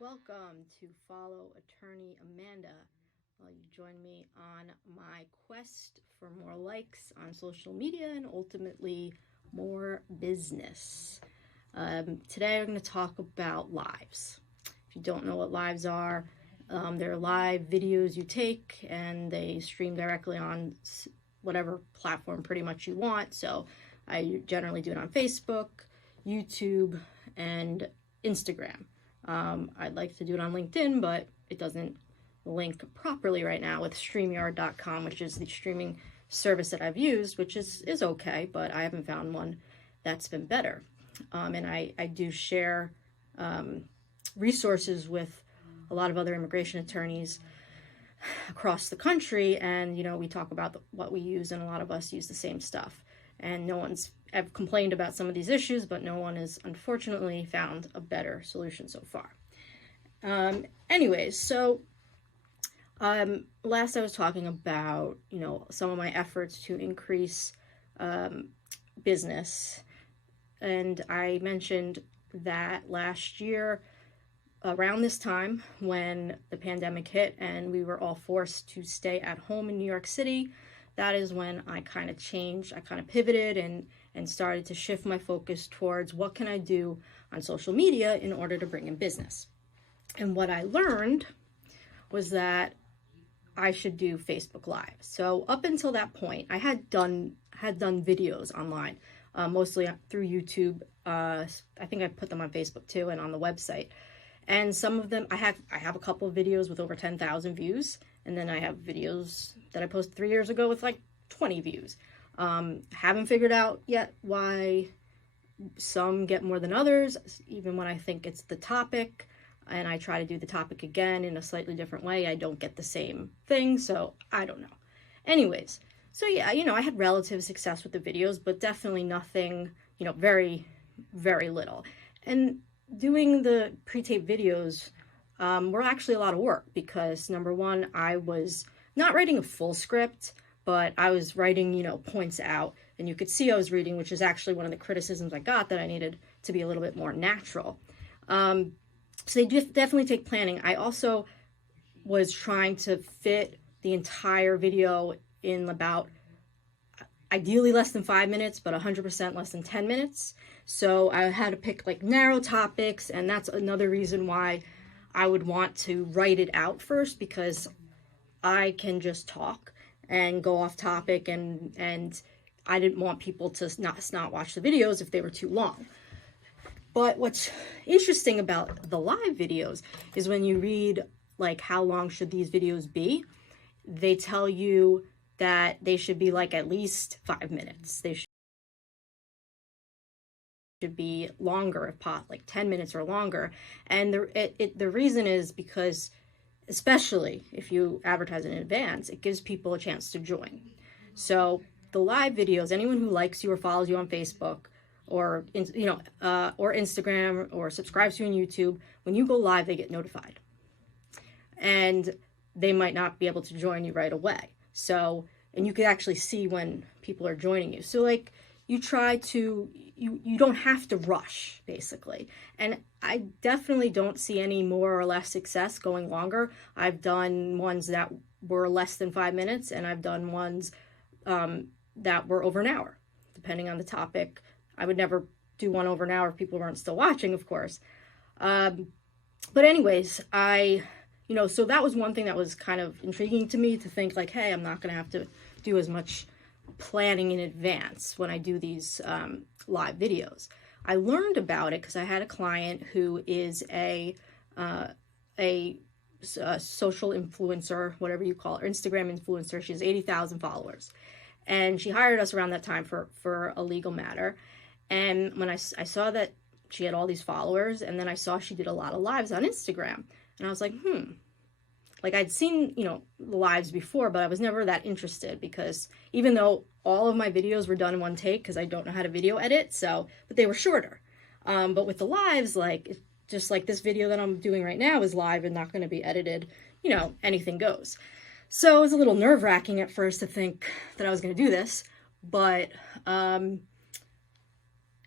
Welcome to Follow Attorney Amanda. Well, you join me on my quest for more likes on social media and ultimately more business. Today I'm going to talk about lives. If you don't know what lives are, they're live videos you take and they stream directly on whatever platform pretty much you want. So I generally do it on Facebook, YouTube, and Instagram. I'd like to do it on LinkedIn, but it doesn't link properly right now with StreamYard.com, which is the streaming service that I've used, which is okay, but I haven't found one that's been better. And I do share resources with a lot of other immigration attorneys across the country, and we talk about what we use, and a lot of us use the same stuff. And no one's I've complained about some of these issues, but no one has unfortunately found a better solution so far. Anyways, so last I was talking about, some of my efforts to increase business. And I mentioned that last year, around this time when the pandemic hit and we were all forced to stay at home in New York City, that is when I kind of changed. I kind of pivoted and started to shift my focus towards what can I do on social media in order to bring in business. And what I learned was that I should do Facebook Live. So up until that point, I had done videos online, mostly through YouTube. I think I put them on Facebook too and on the website. And some of them, I have a couple of videos with over 10,000 views. And then I have videos that I posted 3 years ago with like 20 views. Haven't figured out yet why some get more than others, even when I think it's the topic. And I try to do the topic again in a slightly different way, I don't get the same thing. So I don't know. Anyways, so yeah, I had relative success with the videos, but definitely nothing, very, very little. And doing the pre-tape videos were actually a lot of work because, number one, I was not writing a full script, but I was writing, points out, and you could see I was reading, which is actually one of the criticisms I got, that I needed to be a little bit more natural. So they definitely take planning. I also was trying to fit the entire video in about, ideally less than 5 minutes, but 100% less than 10 minutes. So I had to pick like narrow topics, and that's another reason why I would want to write it out first, because I can just talk and go off topic, and I didn't want people to not watch the videos if they were too long. But what's interesting about the live videos is when you read like how long should these videos be, they tell you that they should be like at least 5 minutes. They should be longer, if possible, like 10 minutes or longer. And the reason is because, especially if you advertise in advance, it gives people a chance to join. So the live videos, anyone who likes you or follows you on Facebook or or Instagram or subscribes to you on YouTube, when you go live, they get notified. And they might not be able to join you right away. So, and you can actually see when people are joining you. So like, you try to, you don't have to rush, basically. And I definitely don't see any more or less success going longer. I've done ones that were less than 5 minutes, and I've done ones that were over an hour, depending on the topic. I would never do one over an hour if people weren't still watching, of course. But anyways, so that was one thing that was kind of intriguing to me, to think like, hey, I'm not going to have to do as much planning in advance when I do these live videos. I learned about it because I had a client who is a social influencer, whatever you call her, Instagram influencer. She has 80,000 followers, and she hired us around that time for a legal matter. And when I saw that she had all these followers, and then I saw she did a lot of lives on Instagram, and I was like, like I'd seen, the lives before, but I was never that interested, because even though all of my videos were done in one take, because I don't know how to video edit, but they were shorter. But with the lives, like, just like this video that I'm doing right now is live and not going to be edited, anything goes. So it was a little nerve-wracking at first to think that I was going to do this, but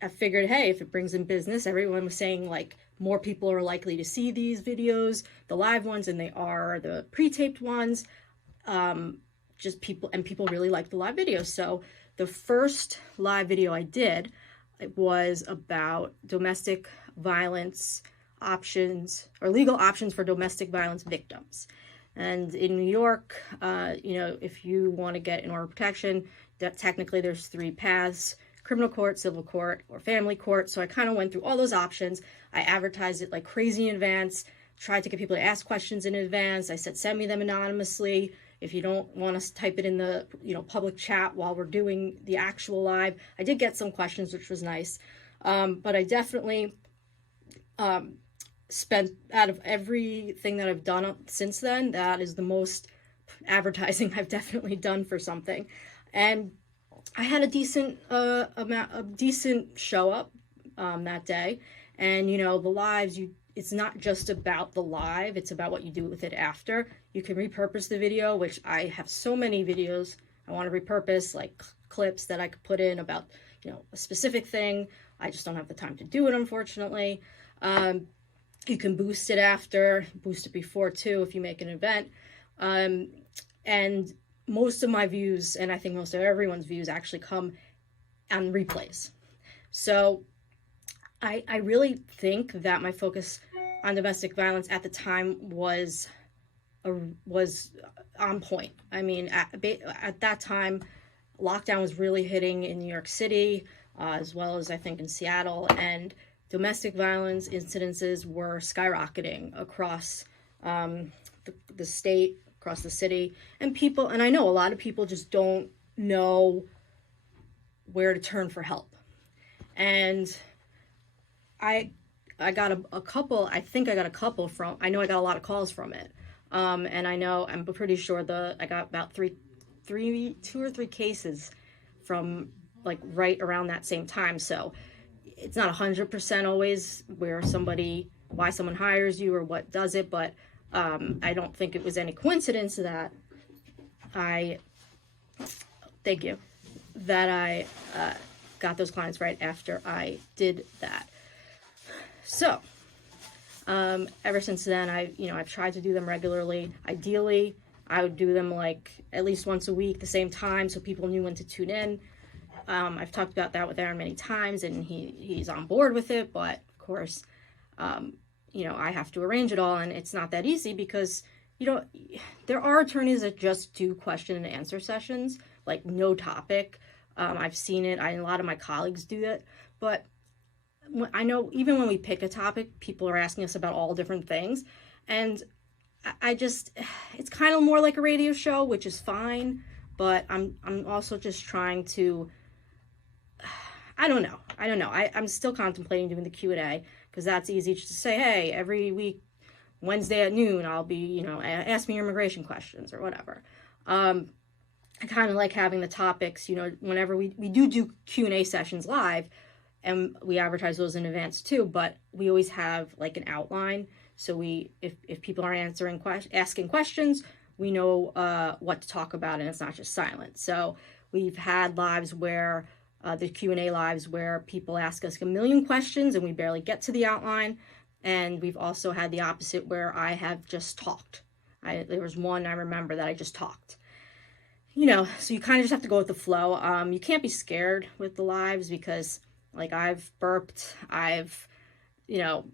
I figured, hey, if it brings in business, everyone was saying like more people are likely to see these videos, the live ones, than they are the pre-taped ones. People really like the live videos. So the first live video I did, it was about domestic violence options, or legal options for domestic violence victims. And in New York, if you want to get in order of protection, that technically there's 3 paths: criminal court, civil court, or family court. So I kind of went through all those options. I advertised it like crazy in advance, tried to get people to ask questions in advance. I said, send me them anonymously. If you don't want us to type it in the public chat while we're doing the actual live. I did get some questions, which was nice. But I definitely spent, out of everything that I've done since then, that is the most advertising I've definitely done for something. And I had a decent show up that day. And the lives, it's not just about the live, it's about what you do with it after. You can repurpose the video, which I have so many videos I want to repurpose, like clips that I could put in about a specific thing. I just don't have the time to do it, unfortunately. You can boost it after, boost it before too if you make an event. And most of my views, and I think most of everyone's views, actually come on replays. So I really think that my focus on domestic violence at the time was on point. I mean, at that time, lockdown was really hitting in New York City, as well as I think in Seattle, and domestic violence incidences were skyrocketing across the state, across the city, and I know a lot of people just don't know where to turn for help. And I got a couple, I think I got a couple from, I know I got a lot of calls from it. And I'm pretty sure I got about two or three cases from like right around that same time. So it's not 100% always why someone hires you or what does it, but I don't think it was any coincidence that I got those clients right after I did that. So ever since then, I've tried to do them regularly. Ideally, I would do them like at least once a week, the same time, so people knew when to tune in. I've talked about that with Aaron many times, and he's on board with it. But of course, I have to arrange it all, and it's not that easy because there are attorneys that just do question and answer sessions, like no topic. I've seen it. A lot of my colleagues do it, but I know even when we pick a topic, people are asking us about all different things, and it's kind of more like a radio show, which is fine, but I'm also just trying to, I don't know. I'm still contemplating doing the Q&A, because that's easy just to say, hey, every week, Wednesday at noon, I'll be, ask me your immigration questions or whatever. I kind of like having the topics, whenever we do Q&A sessions live, and we advertise those in advance too, but we always have like an outline. So if people are asking questions, we know what to talk about, and it's not just silent. So we've had lives where, the Q&A lives where people ask us a million questions and we barely get to the outline. And we've also had the opposite where I have just talked. There was one I remember that I just talked. So you kind of just have to go with the flow. You can't be scared with the lives because, like, I've burped, I've done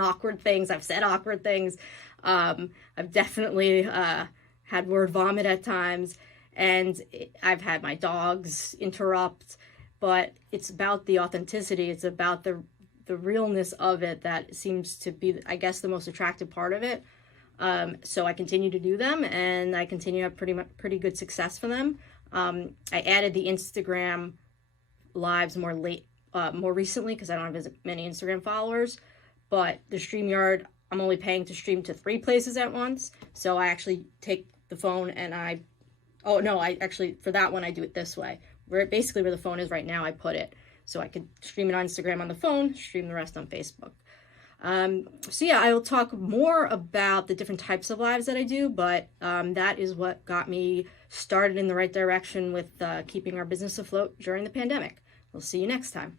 awkward things, I've said awkward things, I've definitely had word vomit at times, and I've had my dogs interrupt, but it's about the authenticity, it's about the realness of it that seems to be, I guess, the most attractive part of it. So I continue to do them, and I continue to have pretty good success for them. I added the Instagram lives more recently because I don't have as many Instagram followers, but the StreamYard, I'm only paying to stream to 3 places at once. So I actually take the phone and for that one I do it this way, where the phone is right now, I put it so I could stream it on Instagram on the phone, stream the rest on Facebook. So yeah, I will talk more about the different types of lives that I do, but that is what got me started in the right direction with keeping our business afloat during the pandemic. We'll see you next time.